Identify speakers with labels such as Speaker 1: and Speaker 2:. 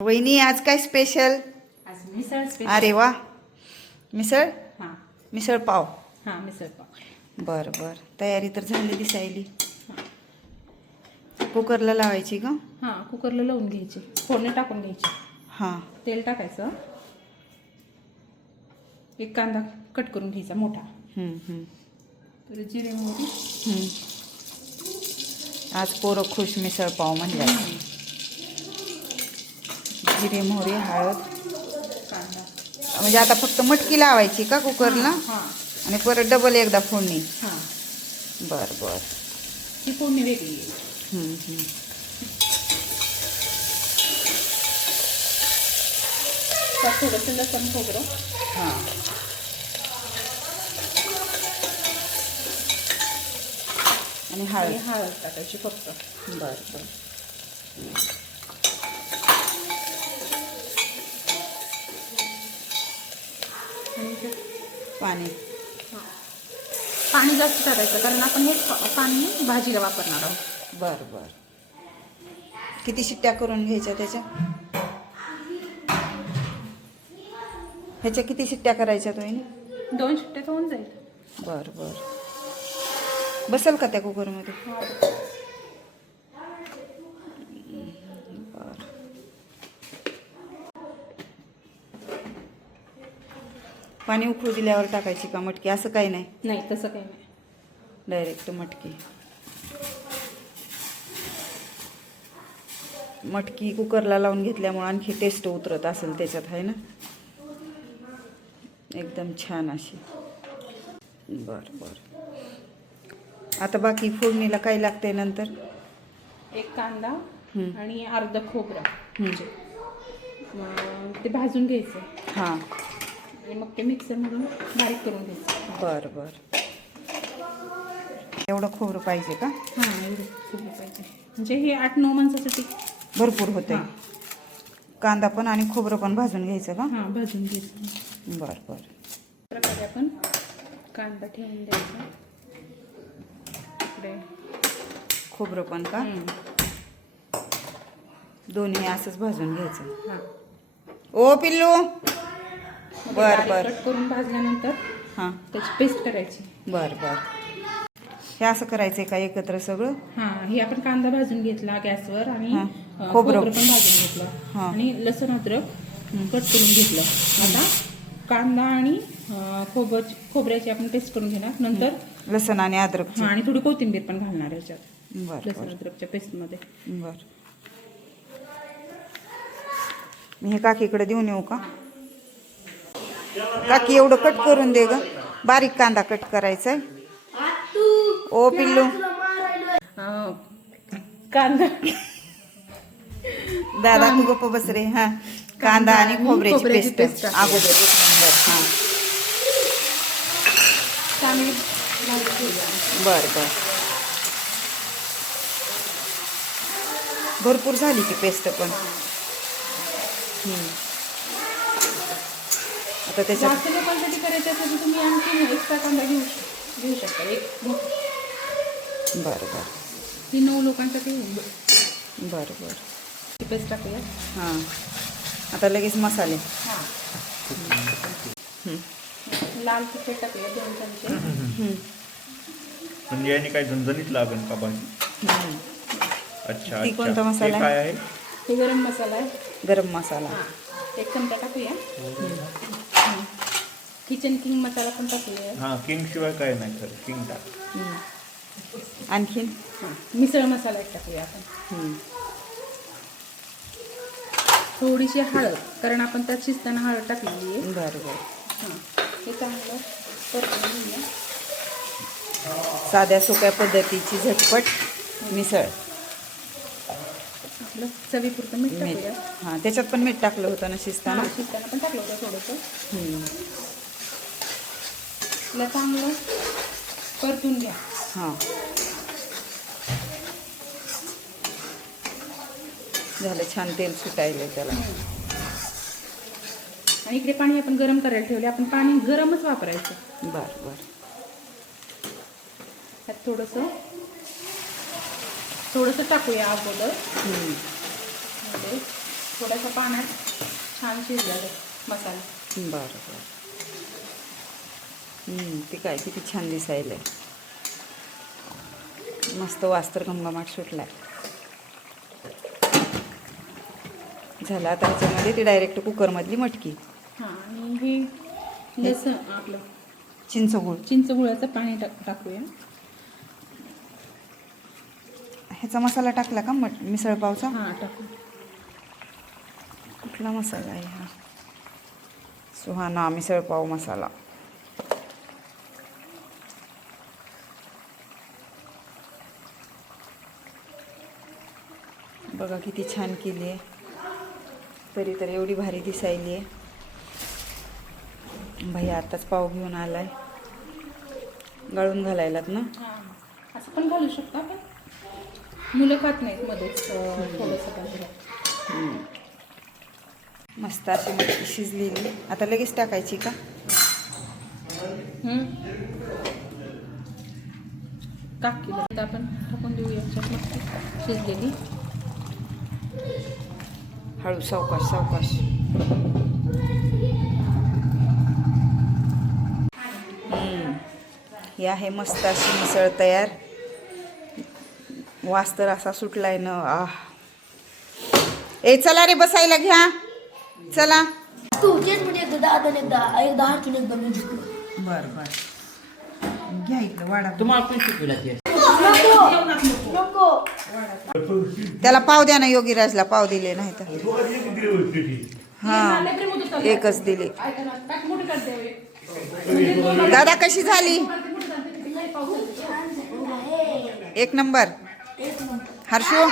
Speaker 1: वहिनी आज काय स्पेशल
Speaker 2: आज मिसळ स्पेशल
Speaker 1: अरे वा. मिसळ?
Speaker 2: हां.
Speaker 1: मिसळ पाव.
Speaker 2: हां मिसळ पाव.
Speaker 1: बर बर. तयारी तर झाली दिसायली. कुकरला लावायची का?
Speaker 2: हां कुकरला लावून घ्यायची. फोडणी टाकून घ्यायची.
Speaker 1: हां.
Speaker 2: तेल टाकायचं. एक कांदा कट करून घ्यायचा मोठा.
Speaker 1: हम्म, हम्म,
Speaker 2: तर जिरे मोहरी.
Speaker 1: आज पोरं खुश मिसळ पाव म्हणल्या जिरे मोहरी हळद. म्हणजे आता फक्त मटकी लावायची का कुकरला?
Speaker 2: हां
Speaker 1: आणि परत डबल एकदा फोडणी.
Speaker 2: हां.
Speaker 1: बर बर.
Speaker 2: ही फोडणी वेगळी थोडंसं लसण खोबरं.
Speaker 1: हां. आणि
Speaker 2: आणि
Speaker 1: हळद
Speaker 2: हळद टाकायची फक्त.
Speaker 1: बर बर.
Speaker 2: आणि ते
Speaker 1: पाणी.
Speaker 2: पाणी जास्त टाकायचं कारण आपण हे पाणी भाजीला वापरणार आहोत.
Speaker 1: बर बर. किती शिट्ट्या करून घ्यायच्या त्याच्या? ह्याच्या किती शिट्ट्या करायच्या तुम्ही
Speaker 2: दोन शिट्ट्यात होऊन जाईल.
Speaker 1: बर बर. बसल का त्या कुकरमध्ये? पाणी उकळू दिल्यावर टाकायची का मटकी? असं काही नाही?
Speaker 2: नाही तसं काही नाही.
Speaker 1: डायरेक्ट मटकी. मटकी कुकरला लावून घेतल्यामुळे आणखी टेस्ट उतरत असेल त्याच्यात आहे ना? एकदम छान अशी. बर बर. आता बाकी फोडणीला काय लागतंय नंतर?
Speaker 2: एक कांदा. आणि अर्ध खोबरं. मग ते भाजून घ्यायचं.
Speaker 1: हां.
Speaker 2: आणि मग ते मिक्सरमधून बारीक करून घ्यायचं.
Speaker 1: बर बर. एवढं खोबरं पाहिजे का?
Speaker 2: हां एवढं खोबरं पाहिजे. म्हणजे हे आठ नऊ माणसासाठी.
Speaker 1: भरपूर होते. कांदा पण आणि खोबरं पण भाजून घ्यायचं का?
Speaker 2: हां भाजून घ्यायचं.
Speaker 1: बर बर.
Speaker 2: प्रकारे आपण कांदा ठेवून द्यायचा.
Speaker 1: खोबरं पण का. दोन्ही असंच भाजून घ्यायचं.
Speaker 2: हां.
Speaker 1: ओ पिल्लू! बर, बर.
Speaker 2: कट करून भाजल्यानंतर
Speaker 1: हां.
Speaker 2: त्याची पेस्ट करायची.
Speaker 1: बर बर. हे असं करायचंय का एकत्र सगळं?
Speaker 2: हां हे आपण कांदा भाजून घेतला गॅसवर आणि
Speaker 1: हां.
Speaker 2: अं,
Speaker 1: खोबरं.
Speaker 2: खोबरं पण भाजून घेतलं.
Speaker 1: हां.
Speaker 2: आणि लसूण अद्रक कट करून घेतलं. आता कांदा आणि अं, खोबर खोबऱ्याची आपण पेस्ट करून घेणार. नंतर
Speaker 1: लसण आणि अद्रक
Speaker 2: हां आणि थोडी कोथिंबीर पण घालणार याच्यात.
Speaker 1: बर
Speaker 2: लसूण अद्रकच्या पेस्टमध्ये.
Speaker 1: बर. मी हे काकीकडे देऊन येऊ का? काकी एवढं कट करून दे ग. बारीक कांदा कट करायचा ओ पिल्लू.
Speaker 2: कांदा.
Speaker 1: दादा तू गप्प बस रे. हा. कांदा आणि खोबऱ्याची पेस्ट. अगोदर हा. बर बर. भरपूर झाली ती पेस्ट पण. हम्म. आता त्याच्यात
Speaker 2: जास्त लोकांसाठी करायचं असेल तर तुम्ही आणखी एक्स्ट्रा कांदा घेऊ शक- घेऊ शकता. एक मोठा.
Speaker 1: बर बर.
Speaker 2: ती नऊ लोकांसाठी.
Speaker 1: बर बर.
Speaker 2: ती पेस्ट टाकूया.
Speaker 1: हां. आता लगेच मसाले.
Speaker 2: हां.
Speaker 1: हम्म.
Speaker 2: लाल तिखट टाकूया दोन चमचे.
Speaker 1: हम्म.
Speaker 3: म्हणजे याने काय झणझणीत लागेल का भाजी. अच्छा
Speaker 1: ती कोणता
Speaker 3: अच्छा
Speaker 1: मसाला
Speaker 3: हे काय आहे?
Speaker 2: हे गरम मसाला आहे.
Speaker 1: गरम मसाला.
Speaker 2: हां. एक चमचा टाकूया. किचन किंग मसाला पण टाकूया
Speaker 3: हा किंग शिवाय काय नाही खरं किंग टाक.
Speaker 1: हम्म. आणखीन?
Speaker 2: हां मिसळ मसाला एक टाकूया आपण.
Speaker 1: हम्म.
Speaker 2: थोडीशी हळद कारण आपण त्यात शिजताना हळद टाकलेली आहे.
Speaker 1: बर बर
Speaker 2: हां हे चांगलं परतून घेऊया.
Speaker 1: साध्या सोप्या पद्धतीची झटपट मिसळ.
Speaker 2: आपलं चवीपुरतं मीठ
Speaker 1: मीठ.
Speaker 2: टाकूया.
Speaker 1: हां त्याच्यात पण मीठ टाकलं होतं ना शिजताना?
Speaker 2: शिजताना पण टाकलं होतं थोडंसं.
Speaker 1: हम्म.
Speaker 2: तिला चांगलं परतून घ्या.
Speaker 1: हां. झालं छान तेल सुटायलं त्याला.
Speaker 2: आणि इकडे पाणी आपण गरम करायला ठेवले. आपण पाणी गरमच वापरायचं.
Speaker 1: बर बर.
Speaker 2: त्यात थोडंसं थोडंसं टाकूया अगोदर. मध्ये थोड्याशा पाण्यात छान शिजलेलं मसाला.
Speaker 1: बरं बरं. ते काय किती छान दिसायला मस्त वास तर घमघमाट सुटलाय. झालं आता ह्याच्यामध्ये ती डायरेक्ट कुकरमधली मटकी.
Speaker 2: हां आणि हे लसण आपलं.
Speaker 1: चिंचगूळ.
Speaker 2: चिंच गुळाचं पाणी टाक टाकूया.
Speaker 1: ह्याचा मसाला टाकला का मट मिसळ पावचा?
Speaker 2: हां टाकू.
Speaker 1: कुठला मसाला आहे हा? सुहाना मिसळ पाव मसाला. बघा किती छान केली आहे तरी तर एवढी भारी दिसायली आहे भैया आताच पाव घेऊन आलाय. गळून घालायलात ना?
Speaker 2: असं पण घालू शकतो आपण. मुलं खात नाहीत मध्येच थोडंसं
Speaker 1: मस्त अशी मटकी शिजलेली. आता लगेच टाकायची का.
Speaker 2: टाक केलं आता आपण टाकून देऊ याच्यात मस्त शिजलेली.
Speaker 1: हळू सावकाश सावकाश हम्म. ही आहे मस्त अशी मिसळ तयार. वास तर असा सुटलाय ना. आह. ए चला रे बसायला घ्या. चला.
Speaker 4: तू तेच म्हणजे
Speaker 1: बर बर. घ्या इकडं वाडा
Speaker 5: तुम्हाला पण शिकविला ते
Speaker 4: नको
Speaker 1: त्याला पाव द्या ना योगीराजला पाव दिले नाही तर हा एकच दिले. दादा कशी झाली? एक नंबर. हर्षू?